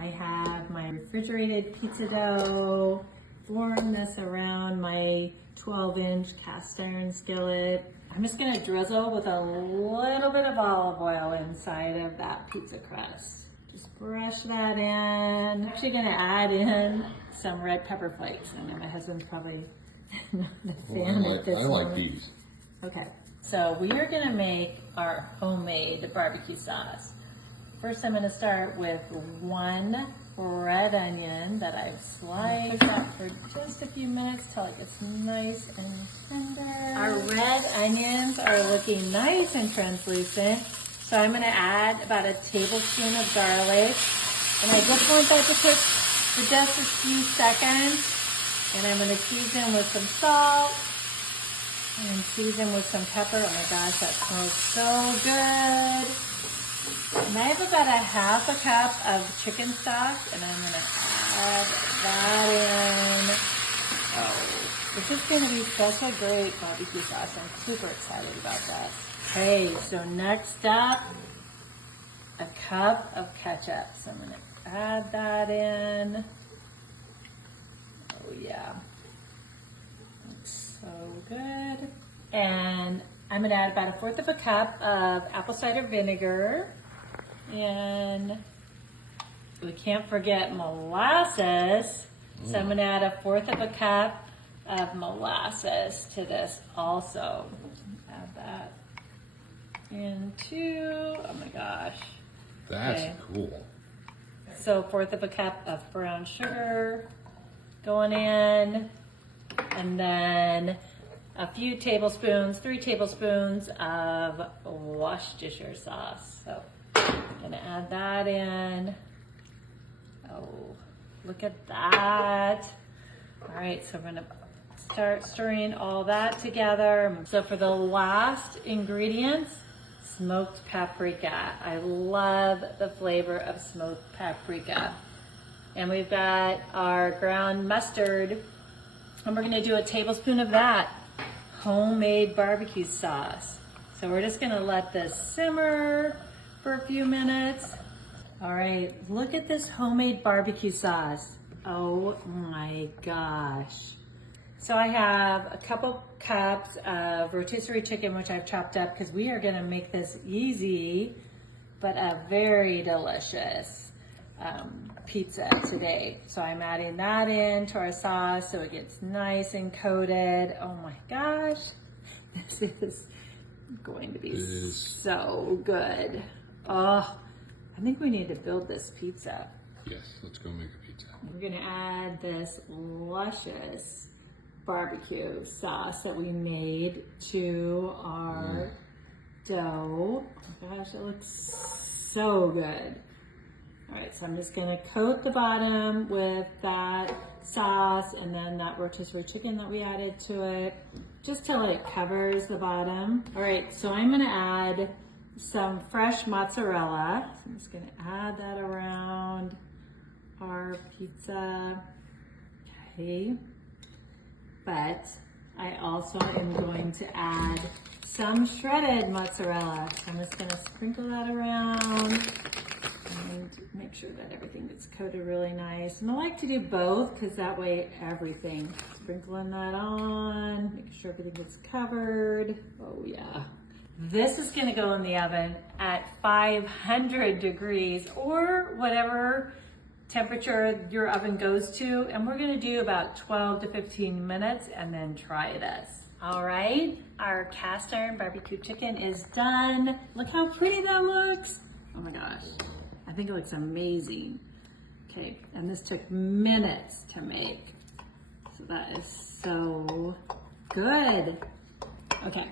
I have my refrigerated pizza dough. Form this around my 12-inch cast iron skillet. I'm just gonna drizzle with a little bit of olive oil inside of that pizza crust. Just brush that in. I'm actually gonna add in some red pepper flakes. I know my husband's probably not a fan at this I moment. like these. Okay, so we are gonna make our homemade barbecue sauce. First, I'm gonna start with one red onion that I've sliced. Cook that for just a few minutes till it gets nice and tender. Our red onions are looking nice and translucent. So I'm gonna add about a tablespoon of garlic. And I just want that to cook for just a few seconds. And I'm gonna season with some salt and season with some pepper. Oh my gosh, that smells so good. And I have about a half a cup of chicken stock, and I'm gonna add that in. Oh, this is gonna be such a great barbecue sauce. I'm super excited about that. Okay, so next up, a cup of ketchup. So I'm gonna add that in. Oh yeah, looks so good. And I'm gonna add about a fourth of a cup of apple cider vinegar. And we can't forget molasses. So I'm gonna add a fourth of a cup of molasses to this also. Add that into, oh my gosh. That's Okay. cool. So fourth of a cup of brown sugar going in. And then a few tablespoons, 3 tablespoons of Worcestershire sauce. So I'm gonna add that in. Oh, look at that. All right, so I'm gonna start stirring all that together. So for the last ingredients, smoked paprika. I love the flavor of smoked paprika. And we've got our ground mustard, and we're gonna do a tablespoon of that homemade barbecue sauce. So we're just gonna let this simmer for a few minutes. All right, look at this homemade barbecue sauce. Oh my gosh. So I have a couple cups of rotisserie chicken, which I've chopped up because we are gonna make this easy, but a very delicious pizza today. So I'm adding that into our sauce so it gets nice and coated. Oh my gosh, this is going to be so good. Oh, I think we need to build this pizza. Yes, let's go make a pizza. We're gonna add this luscious barbecue sauce that we made to our dough. Oh my gosh, it looks so good. All right, so I'm just gonna coat the bottom with that sauce and then that rotisserie chicken that we added to it, just till it covers the bottom. All right, so I'm gonna add some fresh mozzarella. So I'm just gonna add that around our pizza. Okay, but I also am going to add some shredded mozzarella. So I'm just gonna sprinkle that around and make sure that everything gets coated really nice. And I like to do both because that way everything, sprinkling that on, making sure everything gets covered. Oh yeah. This is gonna go in the oven at 500 degrees or whatever temperature your oven goes to. And we're gonna do about 12 to 15 minutes and then try this. All right, our cast iron barbecue chicken is done. Look how pretty that looks. Oh my gosh, I think it looks amazing. Okay, and this took minutes to make. So that is so good. Okay.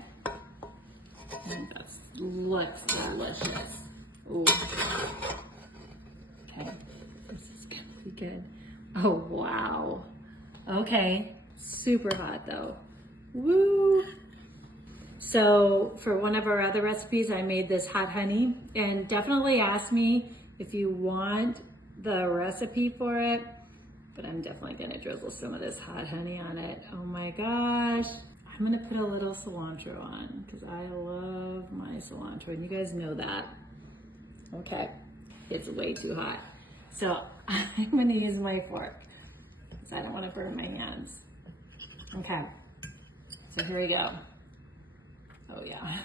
That looks delicious. Ooh. Okay, this is gonna be good. Oh, wow. Okay, super hot though. Woo! So for one of our other recipes, I made this hot honey, and definitely ask me if you want the recipe for it, but I'm definitely gonna drizzle some of this hot honey on it. Oh my gosh. I'm gonna put a little cilantro on because I love my cilantro, and you guys know that. Okay, it's way too hot. So I'm gonna use my fork because I don't want to burn my hands. Okay, so here we go. Oh yeah.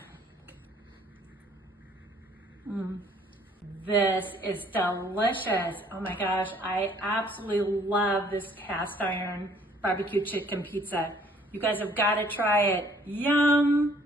This is delicious. Oh my gosh, I absolutely love this cast iron barbecue chicken pizza. You guys have got to try it. Yum.